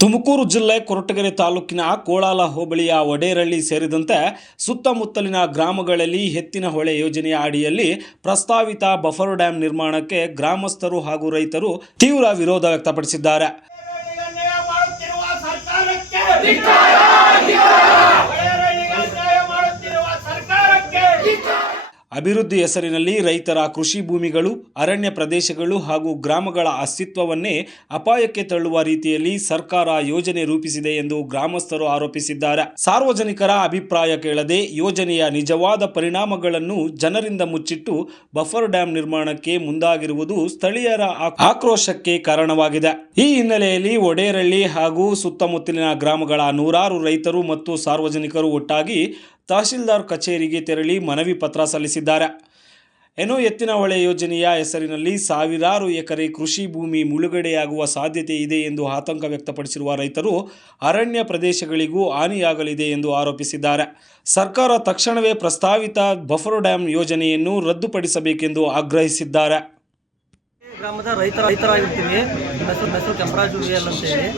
ತುಮಕೂರು ಜಿಲ್ಲೆ ಕೊರಟಗೆರೆ ತಾಲೂಕಿನ ಕೋಳಾಲ ಹೋಬಳಿಯ ಒಡೇರಳ್ಳಿ ಸೇರಿದಂತೆ ಸುತ್ತಮುತ್ತಲಿನ ಗ್ರಾಮಗಳಲ್ಲಿ ಎತ್ತಿನ ಹೊಳೆ ಯೋಜನೆಯ ಅಡಿಯಲ್ಲಿ ಪ್ರಸ್ತಾವಿತ ಬಫರ್ ಡ್ಯಾಂ ನಿರ್ಮಾಣಕ್ಕೆ ಗ್ರಾಮಸ್ಥರು ಹಾಗೂ ರೈತರು ತೀವ್ರ ವಿರೋಧ ವ್ಯಕ್ತಪಡಿಸಿದ್ದಾರೆ. ಅಭಿವೃದ್ಧಿ ಹೆಸರಿನಲ್ಲಿ ರೈತರ ಕೃಷಿ ಭೂಮಿಗಳು, ಅರಣ್ಯ ಪ್ರದೇಶಗಳು ಹಾಗೂ ಗ್ರಾಮಗಳ ಅಸ್ತಿತ್ವವನ್ನೇ ಅಪಾಯಕ್ಕೆ ತಳ್ಳುವ ರೀತಿಯಲ್ಲಿ ಸರ್ಕಾರ ಯೋಜನೆ ರೂಪಿಸಿದೆ ಎಂದು ಗ್ರಾಮಸ್ಥರು ಆರೋಪಿಸಿದ್ದಾರೆ. ಸಾರ್ವಜನಿಕರ ಅಭಿಪ್ರಾಯ ಕೇಳದೆ ಯೋಜನೆಯ ನಿಜವಾದ ಪರಿಣಾಮಗಳನ್ನು ಜನರಿಂದ ಮುಚ್ಚಿಟ್ಟು ಬಫರ್ ಡ್ಯಾಂ ನಿರ್ಮಾಣಕ್ಕೆ ಮುಂದಾಗಿರುವುದು ಸ್ಥಳೀಯರ ಆಕ್ರೋಶಕ್ಕೆ ಕಾರಣವಾಗಿದೆ. ಈ ಹಿನ್ನೆಲೆಯಲ್ಲಿ ಒಡೇರಳ್ಳಿ ಹಾಗೂ ಸುತ್ತಮುತ್ತಲಿನ ಗ್ರಾಮಗಳ ನೂರಾರು ರೈತರು ಮತ್ತು ಸಾರ್ವಜನಿಕರು ಒಟ್ಟಾಗಿ ತಹಶೀಲ್ದಾರ್ ಕಚೇರಿಗೆ ತೆರಳಿ ಮನವಿ ಪತ್ರ ಸಲ್ಲಿಸಿದ್ದಾರೆ. ಎತ್ತಿನ ಹೊಳೆ ಯೋಜನೆಯ ಹೆಸರಿನಲ್ಲಿ ಸಾವಿರಾರು ಎಕರೆ ಕೃಷಿ ಭೂಮಿ ಮುಳುಗಡೆಯಾಗುವ ಸಾಧ್ಯತೆ ಇದೆ ಎಂದು ಆತಂಕ ವ್ಯಕ್ತಪಡಿಸಿರುವ ರೈತರು ಅರಣ್ಯ ಪ್ರದೇಶಗಳಿಗೂ ಹಾನಿಯಾಗಲಿದೆ ಎಂದು ಆರೋಪಿಸಿದ್ದಾರೆ. ಸರ್ಕಾರ ತಕ್ಷಣವೇ ಪ್ರಸ್ತಾವಿತ ಬಫರ್ ಡ್ಯಾಂ ಯೋಜನೆಯನ್ನು ರದ್ದುಪಡಿಸಬೇಕೆಂದು ಆಗ್ರಹಿಸಿದ್ದಾರೆ. ಗ್ರಾಮದ ರೈತರಾಗಿರ್ತೀವಿ. ಹೆಸರು ಕೆಂಪರಾಜು ವಿಎಲ್ ಅಂತ ಹೇಳಿ.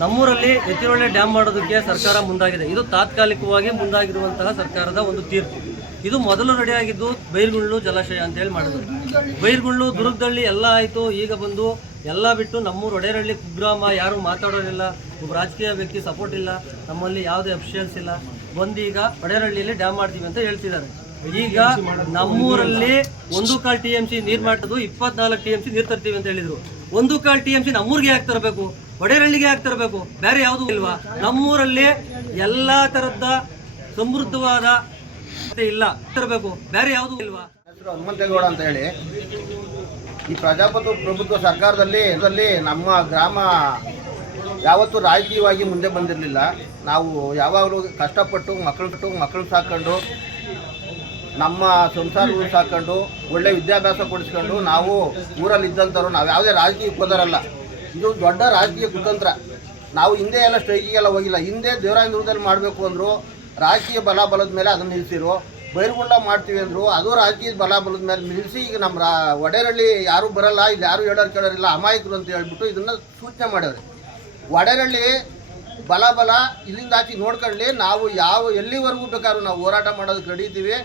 ನಮ್ಮೂರಲ್ಲಿ ಎತ್ತಿನಹೊಳೆ ಡ್ಯಾಮ್ ಮಾಡೋದಕ್ಕೆ ಸರ್ಕಾರ ಮುಂದಾಗಿದೆ. ಇದು ತಾತ್ಕಾಲಿಕವಾಗಿ ಮುಂದಾಗಿರುವಂತಹ ಸರ್ಕಾರದ ಒಂದು ತೀರ್ಪು. ಇದು ಮೊದಲು ರೆಡಿಯಾಗಿದ್ದು ಬೈರ್ಗುಂಡ್ಲು ಜಲಾಶಯ ಅಂತೇಳಿ ಮಾಡಿದ್ರು. ಬೈರ್ಗುಂಡ್ಲು ದುರ್ಗದಳ್ಳಿ ಎಲ್ಲ ಆಯಿತು. ಈಗ ಬಂದು ಎಲ್ಲ ಬಿಟ್ಟು ನಮ್ಮೂರು ಒಡೇರಳ್ಳಿ ಕುಗ್ರಾಮ, ಯಾರು ಮಾತಾಡೋರಿಲ್ಲ, ಒಬ್ಬ ರಾಜಕೀಯ ವ್ಯಕ್ತಿ ಸಪೋರ್ಟ್ ಇಲ್ಲ, ನಮ್ಮಲ್ಲಿ ಯಾವುದೇ ಅಫಿಷಿಯಲ್ಸ್ ಇಲ್ಲ, ಬಂದು ಈಗ ಒಡೇರಳ್ಳಿಯಲ್ಲಿ ಡ್ಯಾಮ್ ಮಾಡ್ತೀವಿ ಅಂತ ಹೇಳ್ತಿದ್ದಾರೆ. ಈಗ ನಮ್ಮೂರಲ್ಲಿ 1.25 TMC ನೀರು ಮಾಡ್ತದ್ದು 24 TMC ನೀರು ತರ್ತೀವಿ ಅಂತ ಹೇಳಿದ್ರು. 1.25 TMC ನಮ್ಮೂರಿಗೆ ಯಾಕೆ ತರಬೇಕು, ಒಡೇರಳ್ಳಿಗೆ ಯಾಕೆ ತರಬೇಕು, ಬೇರೆ ಯಾವುದೂ ಇಲ್ವಾ? ನಮ್ಮೂರಲ್ಲಿ ಎಲ್ಲ ತರದ್ದ ಸಮೃದ್ಧವಾದ ಇಲ್ಲ ತರಬೇಕು, ಬೇರೆ ಯಾವುದೂ ಇಲ್ವಾ? ಹೆಸರು ಹನುಮಂತೇಗೌಡ ಅಂತ ಹೇಳಿ. ಈ ಪ್ರಜಾಪ್ರಭುತ್ವ ಸರ್ಕಾರದಲ್ಲಿ ನಮ್ಮ ಗ್ರಾಮ ಯಾವತ್ತೂ ರಾಜಕೀಯವಾಗಿ ಮುಂದೆ ಬಂದಿರಲಿಲ್ಲ. ನಾವು ಯಾವಾಗಲೂ ಕಷ್ಟಪಟ್ಟು ಮಕ್ಕಳು ಸಾಕೊಂಡು ನಮ್ಮ ಸಂಸಾರಗಳು ಸಾಕೊಂಡು ಒಳ್ಳೆ ವಿದ್ಯಾಭ್ಯಾಸ ಕೊಡಿಸ್ಕೊಂಡು ನಾವು ಊರಲ್ಲಿ ಇದ್ದಂಥವ್ರು. ನಾವು ಯಾವುದೇ ರಾಜಕೀಯಕ್ಕೆ ಹೋದರಲ್ಲ. ಇದು ದೊಡ್ಡ ರಾಜಕೀಯ ಕುತಂತ್ರ. ನಾವು ಹಿಂದೆ ಎಲ್ಲ ಸ್ಟ್ರೈಕಿಗೆಲ್ಲ ಹೋಗಿಲ್ಲ. ಹಿಂದೆ ದೇವರಾಯನದುರ್ಗದಲ್ಲಿ ಮಾಡಬೇಕು ಅಂದರು, ರಾಜಕೀಯ ಬಲದ ಮೇಲೆ ಅದನ್ನು ನಿಲ್ಲಿಸಿರು. ಬೈರ್ಗುಂಡ ಮಾಡ್ತೀವಿ ಅಂದರು, ಅದು ರಾಜಕೀಯ ಬಲದ ಮೇಲೆ ನಿಲ್ಲಿಸಿ ಈಗ ನಮ್ಮ ಒಡೇರಳ್ಳಿ ಯಾರೂ ಬರಲ್ಲ, ಇಲ್ಲಿ ಯಾರೂ ಹೇಳೋರು ಕೇಳೋರಿಲ್ಲ, ಅಮಾಯಕರು ಅಂತ ಹೇಳ್ಬಿಟ್ಟು ಇದನ್ನು ಸೂಚನೆ ಮಾಡ್ಯವ್ರೆ. ಒಡೇರಳ್ಳಿ ಬಲ ಇಲ್ಲಿಂದ ಆಚೆ ನೋಡ್ಕೊಳ್ಳಿ. ನಾವು ಎಲ್ಲಿವರೆಗೂ ಬೇಕಾದ್ರೂ ನಾವು ಹೋರಾಟ ಮಾಡೋದಕ್ಕೆ ರೆಡಿ ಇದ್ದೀವಿ.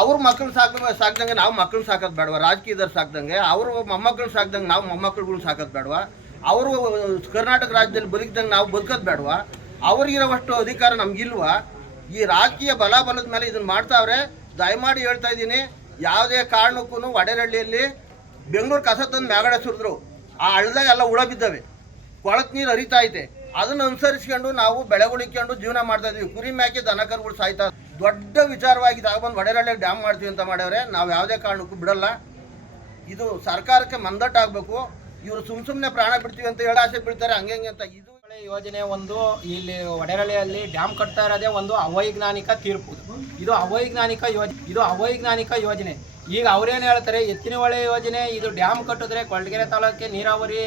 ಅವ್ರ ಮಕ್ಕಳು ಸಾಕ್ದಂಗೆ ನಾವು ಮಕ್ಕಳು ಸಾಕೋದು ಬೇಡವಾ? ರಾಜಕೀಯದವ್ರು ಸಾಕ್ದಂಗೆ ಅವರು ಮೊಮ್ಮಕ್ಕಳು ಸಾಕ್ದಂಗೆ ನಾವು ಮೊಮ್ಮಕ್ಕಳುಗಳು ಸಾಕೋದು ಬೇಡವಾ? ಅವರು ಕರ್ನಾಟಕ ರಾಜ್ಯದಲ್ಲಿ ಬದುಕಿದಂಗೆ ನಾವು ಬದುಕೋದು ಬೇಡವಾ? ಅವ್ರಿಗಿರೋವಷ್ಟು ಅಧಿಕಾರ ನಮಗಿಲ್ವಾ? ಈ ರಾಜಕೀಯ ಬಲದ ಮೇಲೆ ಇದನ್ನು ಮಾಡ್ತಾವ್ರೆ. ದಯಮಾಡಿ ಹೇಳ್ತಾ ಇದ್ದೀನಿ, ಯಾವುದೇ ಕಾರಣಕ್ಕೂ ಒಡೇರಳ್ಳಿಯಲ್ಲಿ ಬೆಂಗಳೂರು ಕಸ ತಂದು ಮ್ಯಾಗಡೆ ಸುರಿದ್ರು. ಆ ಹಳ್ಳದಾಗ ಎಲ್ಲ ಹುಳ ಬಿದ್ದಾವೆ, ಕೊಳತ್ ನೀರು ಹರಿತಾ ಐತೆ. ಅದನ್ನು ಅನುಸರಿಸ್ಕೊಂಡು ನಾವು ಬೆಳೆಗಳಿಕೊಂಡು ಜೀವನ ಮಾಡ್ತಾ ಇದ್ವಿ. ಕುರಿ ಮೇಕೆ ದನಕರುಗಳು ಸಾಯ್ತಾ. ದೊಡ್ಡ ವಿಚಾರವಾಗಿ ತಗೊಂಡು ಒಡೇರಳ್ಳಿಯಲ್ಲಿ ಡ್ಯಾಮ್ ಮಾಡ್ತೀವಿ ಅಂತ ಮಾಡ್ಯವ್ರೆ. ನಾವು ಯಾವುದೇ ಕಾರಣಕ್ಕೂ ಬಿಡಲ್ಲ. ಇದು ಸರ್ಕಾರಕ್ಕೆ ಮಂದಟ್ಟಾಗಬೇಕು. ಇವರು ಸುಮ್ಮನೆ ಪ್ರಾಣ ಬಿಡ್ತೀವಿ ಅಂತ ಹೇಳಿ ಆಸೆ ಬೀಳ್ತಾರೆ, ಹಂಗೆ ಅಂತ. ಇದು ಯೋಜನೆ ಒಂದು ಇಲ್ಲಿ ಒಡೇರಳ್ಳಿಯಲ್ಲಿ ಡ್ಯಾಮ್ ಕಟ್ತಾ ಇರೋದೇ ಒಂದು ಅವೈಜ್ಞಾನಿಕ ತೀರ್ಪು. ಇದು ಅವೈಜ್ಞಾನಿಕ ಯೋಜನೆ. ಈಗ ಅವ್ರೇನು ಹೇಳ್ತಾರೆ, ಎತ್ತಿನ ಹೊಳೆ ಯೋಜನೆ ಇದು ಡ್ಯಾಮ್ ಕಟ್ಟಿದ್ರೆ ಕೊರಟಗೆರೆ ತಾಲೂಕಿಗೆ ನೀರಾವರಿ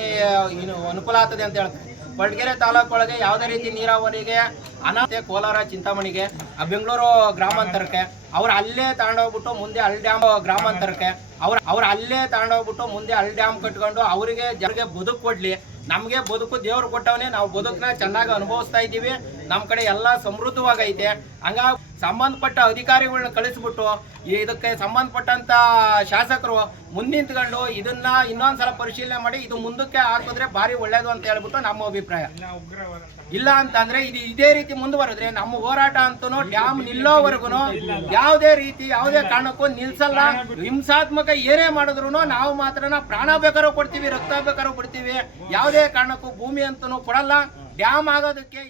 ಅನುಕೂಲ ಆಗ್ತದೆ ಅಂತ ಹೇಳ್ತಾರೆ. ಕೊರಟಗೆರೆ ತಾಲೂಕೊಳಗೆ ಯಾವುದೇ ರೀತಿ ನೀರಾವರಿಗೆ ಅನಾಥ ಕೋಲಾರ ಚಿಂತಾಮಣಿಗೆ ಬೆಂಗಳೂರು ಗ್ರಾಮಾಂತರಕ್ಕೆ ಅವ್ರು ಅಲ್ಲೇ ತಗೊಂಡೋಗ್ಬಿಟ್ಟು ಮುಂದೆ ಅಲ್ಲಿ ಡ್ಯಾಮ್ ಗ್ರಾಮಾಂತರಕ್ಕೆ ಅವ್ರು ಅಲ್ಲೇ ತಗೊಂಡೋಗ್ಬಿಟ್ಟು ಮುಂದೆ ಅಲ್ಲಿ ಡ್ಯಾಮ್ ಕಟ್ಕೊಂಡು ಅವರಿಗೆ ಜನರಿಗೆ ಬದುಕು ಕೊಡ್ಲಿ. ನಮಗೆ ಬದುಕು ದೇವ್ರು ಕೊಟ್ಟವನೇ, ನಾವು ಬದುಕನ್ನ ಚೆನ್ನಾಗಿ ಅನುಭವಿಸ್ತಾ ಇದ್ದೀವಿ. ನಮ್ಮ ಕಡೆ ಎಲ್ಲ ಸಮೃದ್ಧವಾಗೈತೆ. ಹಂಗಾಗಿ ಸಂಬಂಧಪಟ್ಟ ಅಧಿಕಾರಿಗಳನ್ನ ಕಳಿಸ್ಬಿಟ್ಟು ಇದಕ್ಕೆ ಸಂಬಂಧಪಟ್ಟಂತ ಶಾಸಕರು ಮುಂದಿಂತ್ಕೊಂಡು ಇದನ್ನ ಇನ್ನೊಂದ್ಸಲ ಪರಿಶೀಲನೆ ಮಾಡಿ ಇದು ಮುಂದಕ್ಕೆ ಹಾಕಿದ್ರೆ ಭಾರಿ ಒಳ್ಳೇದು ಅಂತ ಹೇಳ್ಬಿಟ್ಟು ನಮ್ಮ ಅಭಿಪ್ರಾಯ. ಇಲ್ಲ ಅಂತಂದ್ರೆ ಇದೇ ರೀತಿ ಮುಂದುವರೆದ್ರೆ ನಮ್ಮ ಹೋರಾಟ ಅಂತೂ ಡ್ಯಾಮ್ ನಿಲ್ಲೋವರೆಗೂ ಯಾವುದೇ ಕಾರಣಕ್ಕೂ ನಿಲ್ಸಲ್ಲ. ಹಿಂಸಾತ್ಮಕ ಏನೇ ಮಾಡಿದ್ರು ನಾವು ಮಾತ್ರ ಪ್ರಾಣ ಬೇಕಾದ್ರೂ ಕೊಡ್ತೀವಿ, ರಕ್ತ ಬೇಕಾದ್ರೂ ಕೊಡ್ತೀವಿ. ಯಾವುದೇ ಕಾರಣಕ್ಕೂ ಭೂಮಿ ಅಂತೂ ಕೊಡಲ್ಲ. ಡ್ಯಾಮ್ ಆಗೋದಕ್ಕೆ